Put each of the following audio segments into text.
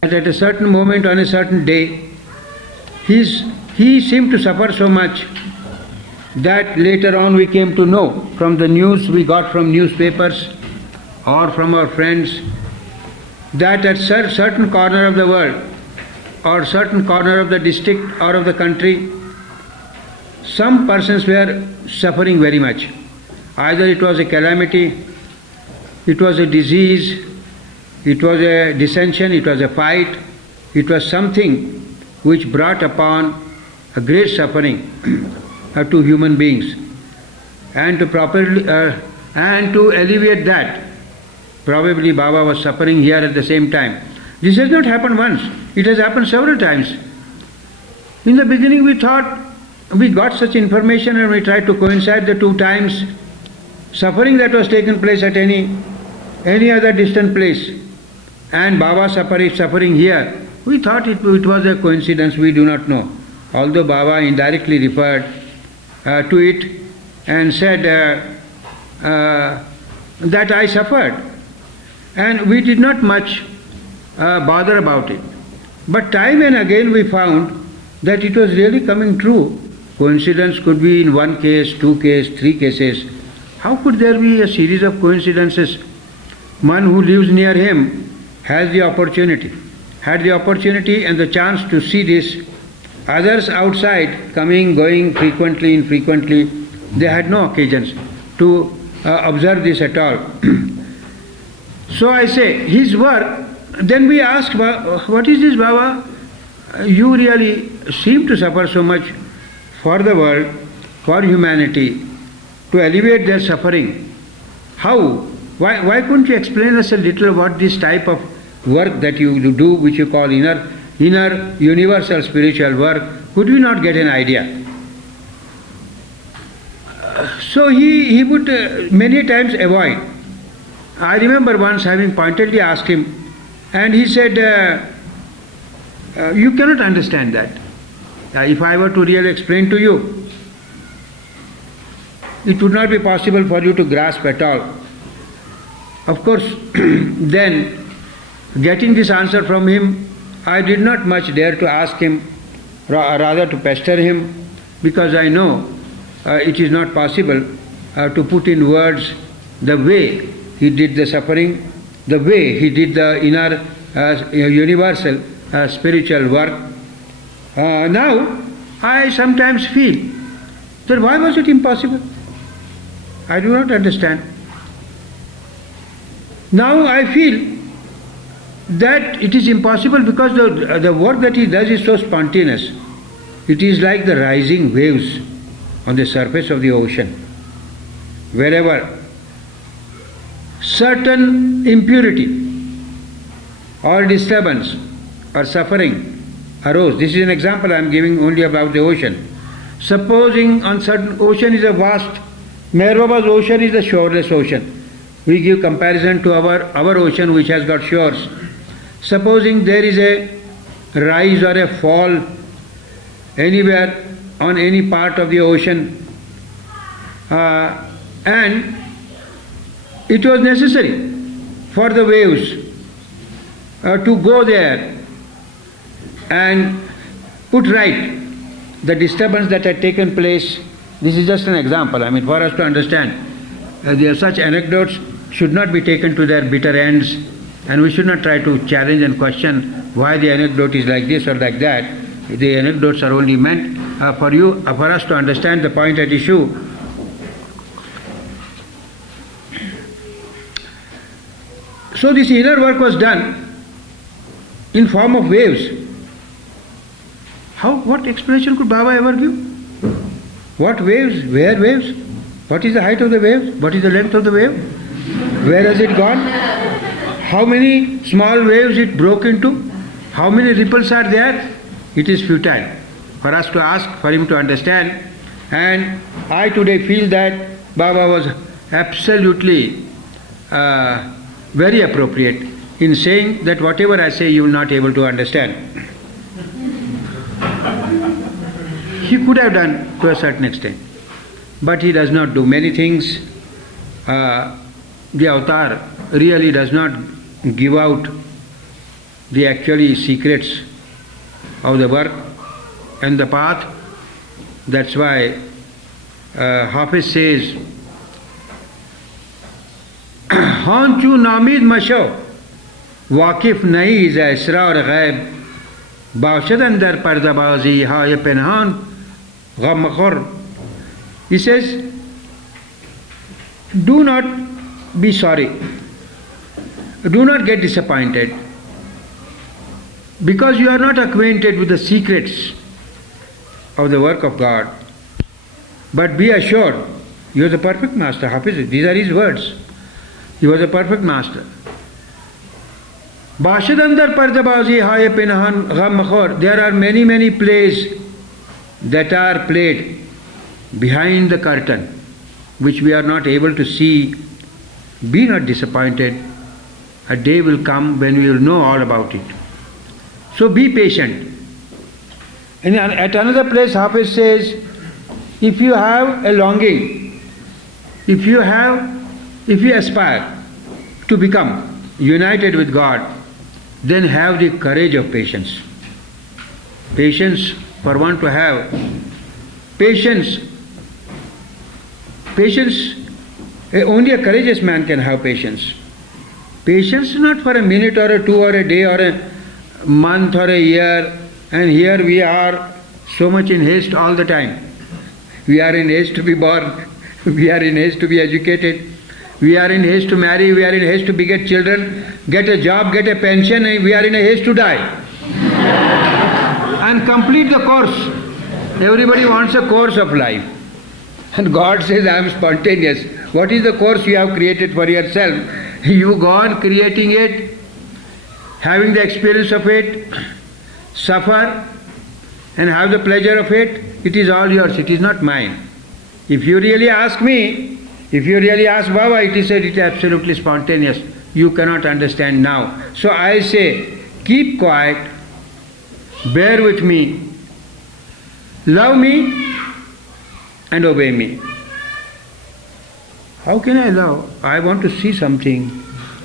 At a certain moment on a certain day, he seemed to suffer so much that later on we came to know from the news we got from newspapers or from our friends that at certain corner of the world or certain corner of the district or of the country, some persons were suffering very much. Either it was a calamity, it was a disease, it was a dissension, it was a fight, it was something which brought upon a great suffering to human beings. And to alleviate that, probably Baba was suffering here at the same time. This has not happened once, it has happened several times. In the beginning we thought, we got such information and we tried to coincide the two times. Suffering that was taken place at any other distant place and Baba suffering here, we thought it was a coincidence, we do not know. Although Baba indirectly referred to it and said that I suffered, and we did not much bother about it. But time and again we found that it was really coming true. Coincidence could be in one case, two cases, three cases. How could there be a series of coincidences? One who lives near him had the opportunity and the chance to see this. Others outside, coming, going frequently, infrequently, they had no occasions to observe this at all. So I say, his work, then we ask, what is this, Baba? You really seem to suffer so much for the world, for humanity, to alleviate their suffering. How? Why couldn't you explain us a little what this type of work that you do, which you call inner universal spiritual work? Could we not get an idea? So he would many times avoid. I remember once having pointedly asked him, and he said, you cannot understand that. If I were to really explain to you, it would not be possible for you to grasp at all. Of course, then, getting this answer from him, I did not much dare to ask him, rather to pester him, because I know it is not possible to put in words the way he did the suffering, the way he did the inner universal spiritual work. Now, I sometimes feel that why was it impossible? I do not understand. Now I feel that it is impossible because the work that he does is so spontaneous. It is like the rising waves on the surface of the ocean. Wherever certain impurity or disturbance or suffering arose, this is an example I am giving only about the ocean. Supposing on certain ocean is a vast, Meher Baba's ocean is a shoreless ocean. We give comparison to our ocean which has got shores. Supposing there is a rise or a fall anywhere on any part of the ocean, and it was necessary for the waves to go there and put right the disturbance that had taken place. This is just an example, for us to understand. There are such anecdotes should not be taken to their bitter ends, and we should not try to challenge and question why the anecdote is like this or like that. The anecdotes are only meant for us to understand the point at issue. So this inner work was done in form of waves. What explanation could Baba ever give? What waves? Where waves? What is the height of the wave? What is the length of the wave? Where has it gone? How many small waves it broke into? How many ripples are there? It is futile for us to ask, for him to understand. And I today feel that Baba was absolutely very appropriate in saying that whatever I say you will not able to understand. He could have done to a certain extent, but he does not do many things. The avatar really does not give out the actually secrets of the work and the path. That's why Hafiz says, Hanchu namid masho, Waqif nahi is isra aur ghaib, Bashad andar pardabazi hai penhan, Ghamkhor. He says, do not be sorry, do not get disappointed, because you are not acquainted with the secrets of the work of God. But be assured, you are the perfect master. Hafiz, these are his words. He was a perfect master. Bashad andar pardabazi hai pinahan ghamkhor. There are many, many plays that are played behind the curtain, which we are not able to see. Be not disappointed. A day will come when we will know all about it. So be patient. And at another place, Hafiz says, if you have a longing, if you aspire to become united with God, then have the courage of patience. Patience for one to have. Patience, only a courageous man can have patience. Patience not for a minute or a 2 or a day or a month or a year, and here we are so much in haste all the time. We are in haste to be born, we are in haste to be educated, we are in haste to marry, we are in haste to beget children, get a job, get a pension, and we are in a haste to die. And complete the course. Everybody wants a course of life. And God says, I am spontaneous. What is the course you have created for yourself? You go on creating it, having the experience of it, suffer and have the pleasure of it. It is all yours, it is not mine. If you really ask me, if you really ask Baba, it is absolutely spontaneous. You cannot understand now. So I say, keep quiet, bear with me, love me and obey me. How can I love? I want to see something.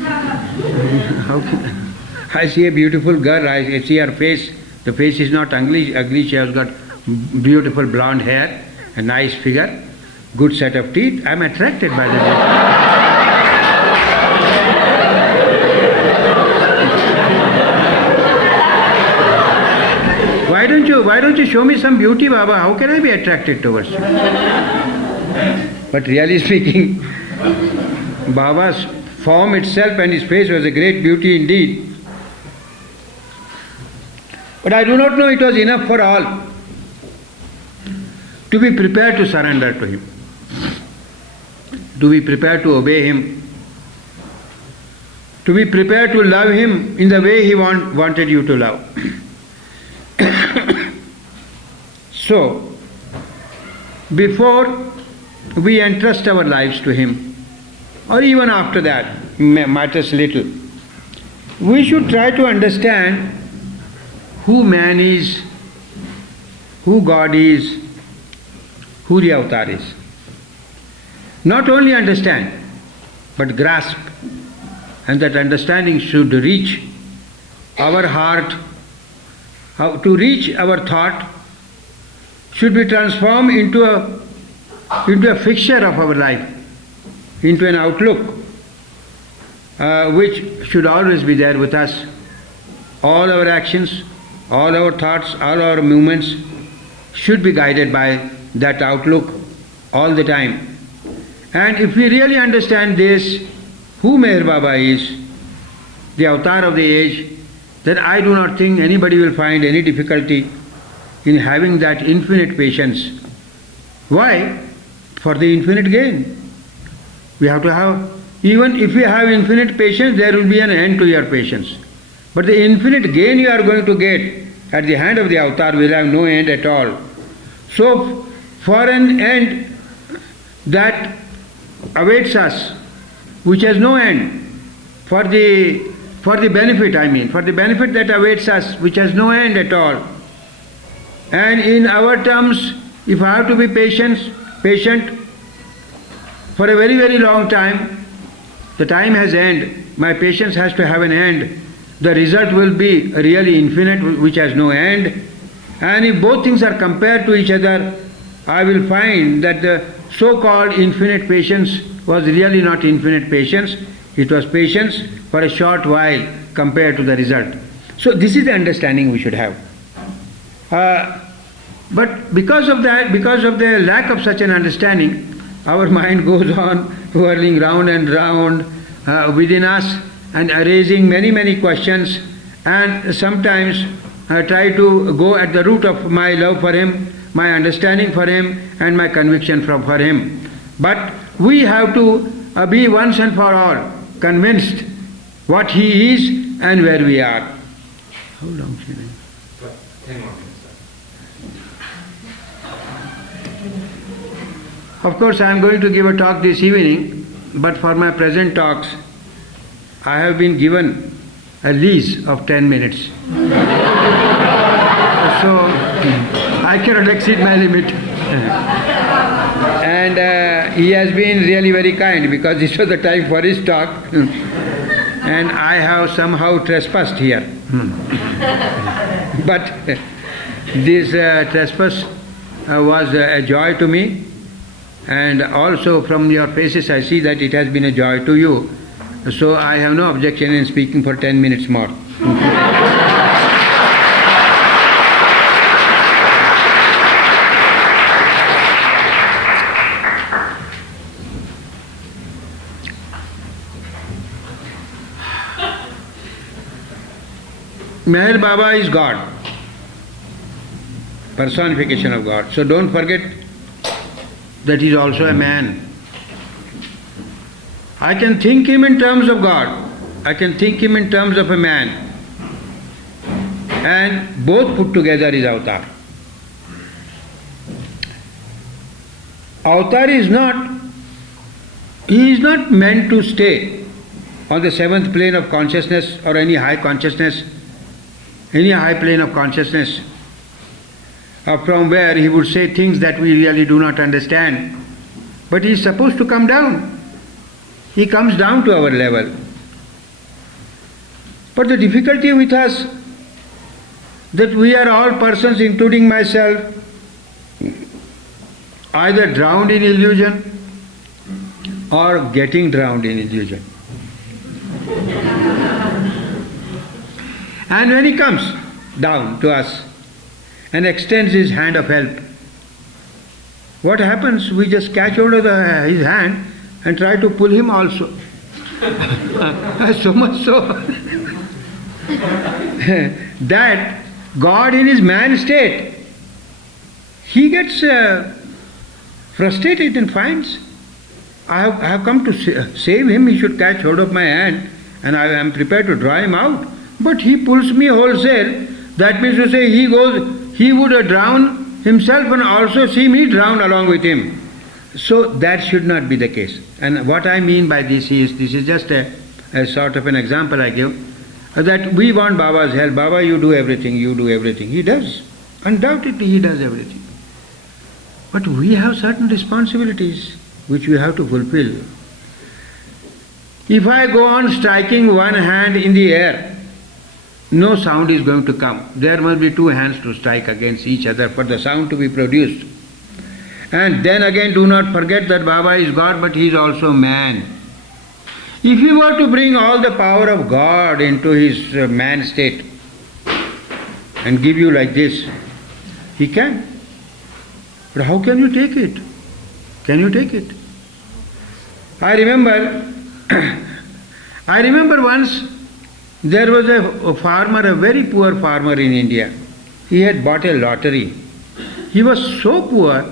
How can I see a beautiful girl, I see her face. The face is not ugly, she has got beautiful blonde hair, a nice figure, good set of teeth. I am attracted by that. Why don't you show me some beauty, Baba? How can I be attracted towards you? But really speaking, Baba's form itself and his face was a great beauty indeed. But I do not know it was enough for all to be prepared to surrender to him, to be prepared to obey him, to be prepared to love him in the way he wanted you to love. So, before we entrust our lives to him, or even after that, matters little, we should try to understand who man is, who God is, who the avatar is. Not only understand, but grasp. And that understanding should reach our heart. How to reach our thought should be transformed into a fixture of our life, into an outlook which should always be there with us. All our actions, all our thoughts, all our movements should be guided by that outlook all the time. And if we really understand this, who Meher Baba is, the avatar of the age, then I do not think anybody will find any difficulty in having that infinite patience. Why? For the infinite gain. We have to have, even if we have infinite patience, there will be an end to your patience. But the infinite gain you are going to get at the hand of the avatar will have no end at all. So, for an end that awaits us, which has no end, for the benefit, for the benefit that awaits us, which has no end at all. And in our terms, if I have to be patient for a very, very long time, the time has end. My patience has to have an end. the result will be really infinite, which has no end. And if both things are compared to each other, I will find that the so-called infinite patience was really not infinite patience. It was patience for a short while compared to the result. So this is the understanding we should have. But because of that, because of the lack of such an understanding, our mind goes on whirling round and round within us and raising many, many questions, and sometimes try to go at the root of my love for him, my understanding for him, and my conviction for him. But we have to be once and for all convinced what he is and where we are. How long should I? 10 more minutes. Of course, I am going to give a talk this evening, but for my present talks, I have been given a lease of 10 minutes. So, I cannot exceed my limit. And he has been really very kind, because this was the time for his talk, and I have somehow trespassed here. But this trespass was a joy to me, and also from your faces I see that it has been a joy to you. So I have no objection in speaking for 10 minutes more. Meher Baba is God, personification of God. So don't forget that he is also a man. I can think him in terms of God, I can think him in terms of a man, and both put together is avatar. Avatar is not, he is not meant to stay on the seventh plane of consciousness or any high consciousness, any high plane of consciousness, from where he would say things that we really do not understand. But he is supposed to come down. He comes down to our level. But the difficulty with us, that we are all persons, including myself, either drowned in illusion or getting drowned in illusion. And when he comes down to us and extends his hand of help, what happens? We just catch hold of his hand and try to pull him also. So much so that God in his man state, he gets frustrated and finds, I have come to save him, he should catch hold of my hand, and I am prepared to draw him out. But he pulls me wholesale. That means to say he would drown himself and also see me drown along with him. So that should not be the case. And what I mean by this is just a sort of an example I give, that we want Baba's help. Baba, you do everything, you do everything. He does. Undoubtedly he does everything. But we have certain responsibilities which we have to fulfill. If I go on striking one hand in the air, no sound is going to come. There must be two hands to strike against each other for the sound to be produced. And then again, do not forget that Baba is God, but he is also man. If he were to bring all the power of God into his man state and give you like this, he can. But how can you take it? Can you take it? I remember once there was a farmer, a very poor farmer in India. He had bought a lottery. He was so poor,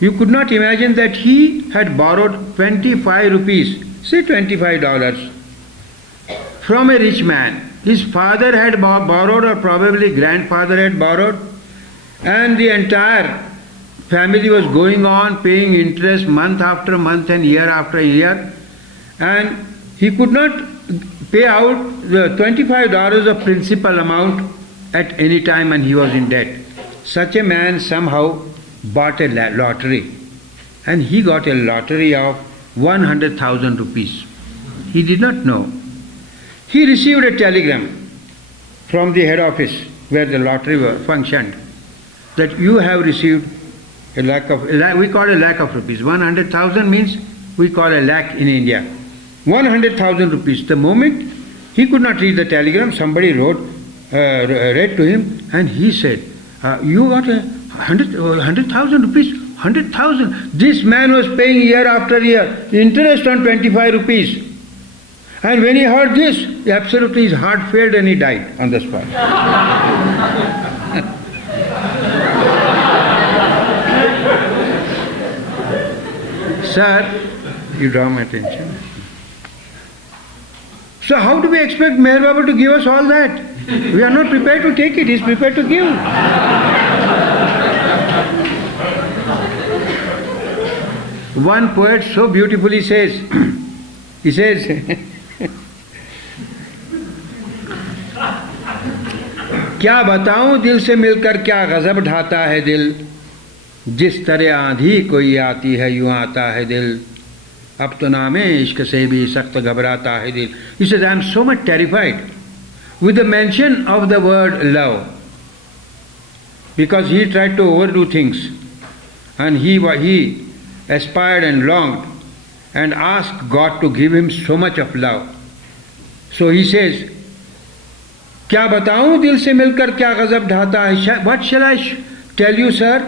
you could not imagine that he had borrowed 25 rupees, say $25, from a rich man. His father had borrowed, or probably grandfather had borrowed, and the entire family was going on paying interest month after month and year after year, and he could not pay out the $25 of principal amount at any time, and he was in debt. Such a man somehow bought a lottery, and he got a lottery of 100,000 rupees. He did not know. He received a telegram from the head office where the lottery functioned that you have received a lakh of, we call a lakh of rupees. 100,000 means we call a lakh in India. 100,000 rupees. The moment he could not read the telegram, somebody read to him, and he said, you got 100,000 rupees? 100,000. This man was paying year after year interest on 25 rupees. And when he heard this, absolutely his heart failed and he died on the spot. Sir, you draw my attention. So how do we expect Meher Baba to give us all that? We are not prepared to take it, he is prepared to give. One poet so beautifully says, he says, क्या बताऊं दिल से मिलकर क्या गजब ढाता है दिल, जिस तरह आंधी कोई आती है यूं आता है दिल, अब तो नामे इश्क से भी सख्त घबराता है दिल. He says, I am so much terrified with the mention of the word love, because he tried to overdo things, and he aspired and longed and asked God to give him so much of love. So he says, क्या बताऊं दिल से मिलकर क्या गजब ढाता है. What shall I tell you, sir?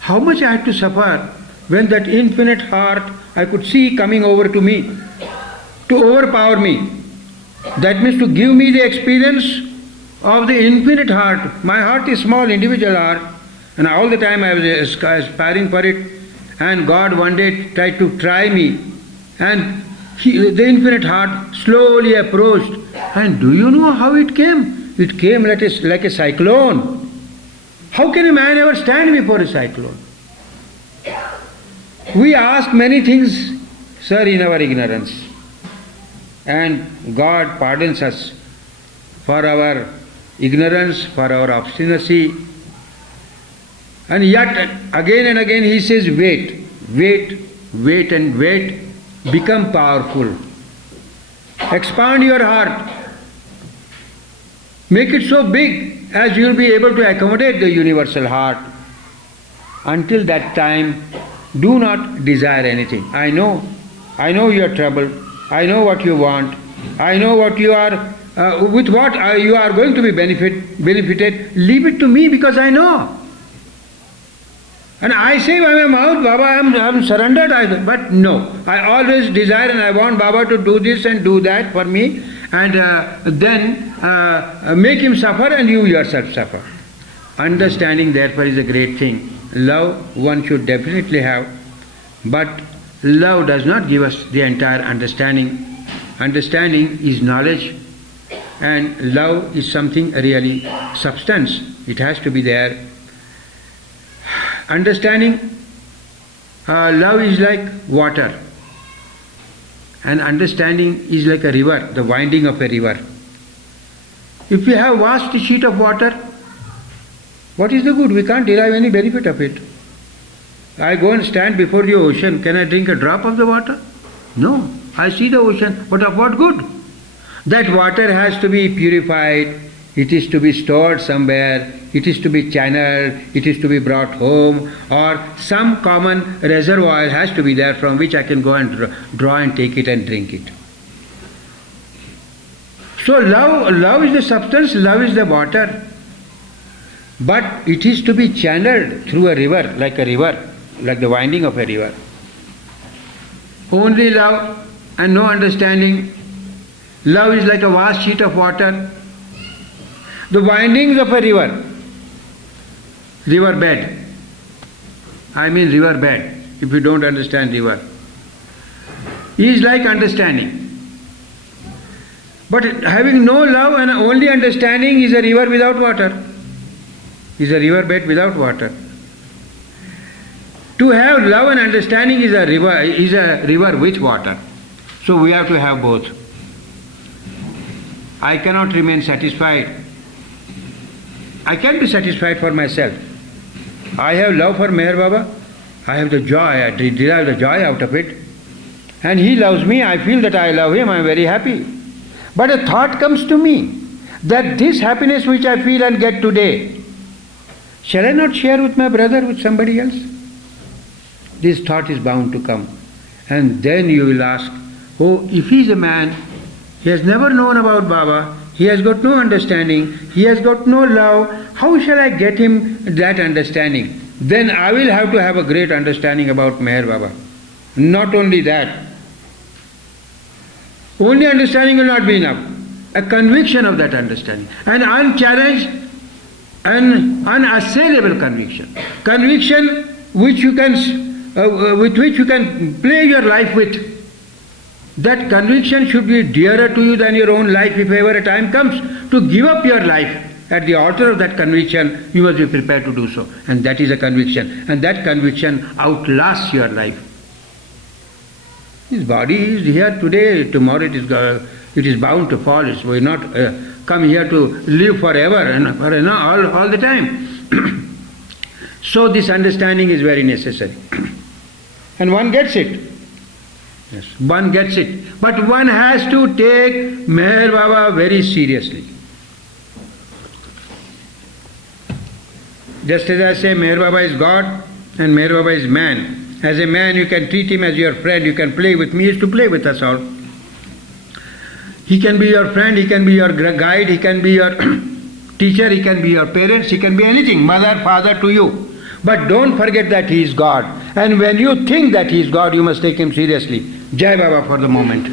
How much I had to suffer when that infinite heart I could see coming over to me, to overpower me. That means to give me the experience of the infinite heart. My heart is small, individual heart, and all the time I was aspiring for it, and God one day tried to try me, and the infinite heart slowly approached, and do you know how it came? It came like a cyclone. How can a man ever stand before a cyclone? We ask many things, sir, in our ignorance, and God pardons us for our ignorance, for our obstinacy, and yet again and again he says, wait, wait, wait and wait. Become powerful. Expand your heart. Make it so big as you will be able to accommodate the universal heart. Until that time, do not desire anything. I know you are troubled. I know what you want. I know what you are, with what you are going to be benefited. Leave it to me because I know. And I say by my mouth, Baba, I am surrendered. But no, I always desire and I want Baba to do this and do that for me, and then make him suffer and you yourself suffer. Understanding therefore is a great thing. Love one should definitely have, but love does not give us the entire understanding. Understanding is knowledge, and love is something really substance. It has to be there. Understanding, love is like water, and understanding is like a river, the winding of a river. If we have vast sheet of water, what is the good? We can't derive any benefit of it. I go and stand before the ocean, can I drink a drop of the water? No. I see the ocean, but of what good? That water has to be purified, it is to be stored somewhere, it is to be channeled, it is to be brought home, or some common reservoir has to be there from which I can go and draw and take it and drink it. So love is the substance, love is the water, but it is to be channeled through a river, like the winding of a river. Only love and no understanding. Love is like a vast sheet of water. The windings of a riverbed. I mean riverbed, if you don't understand river, is like understanding. But having no love and only understanding is a river without water, is a riverbed without water. To have love and understanding is a river with water. So we have to have both. I cannot remain satisfied. I can be satisfied for myself. I have love for Meher Baba. I have the joy, I derive the joy out of it. And he loves me, I feel that I love him, I am very happy. But a thought comes to me that this happiness which I feel and get today, shall I not share with my brother, with somebody else? This thought is bound to come. And then you will ask, oh, if he is a man, he has never known about Baba, he has got no understanding, he has got no love, how shall I get him that understanding? Then I will have to have a great understanding about Meher Baba. Not only that, only understanding will not be enough. A conviction of that understanding. An unchallenged, an unassailable conviction. Conviction which you can, with which you can play your life with. That conviction should be dearer to you than your own life if ever a time comes to give up your life. At the altar of that conviction, you must be prepared to do so. And that is a conviction. And that conviction outlasts your life. His body is here today, tomorrow it is bound to fall. It will not come here to live forever and all the time. So this understanding is very necessary. And one gets it. Yes, one gets it. But one has to take Meher Baba very seriously. Just as I say, Meher Baba is God and Meher Baba is man. As a man, you can treat him as your friend, you can play with me, he is to play with us all. He can be your friend, he can be your guide, he can be your teacher, he can be your parents, he can be anything, mother, father to you. But don't forget that he is God. And when you think that he is God, you must take him seriously. Jai Baba for the moment.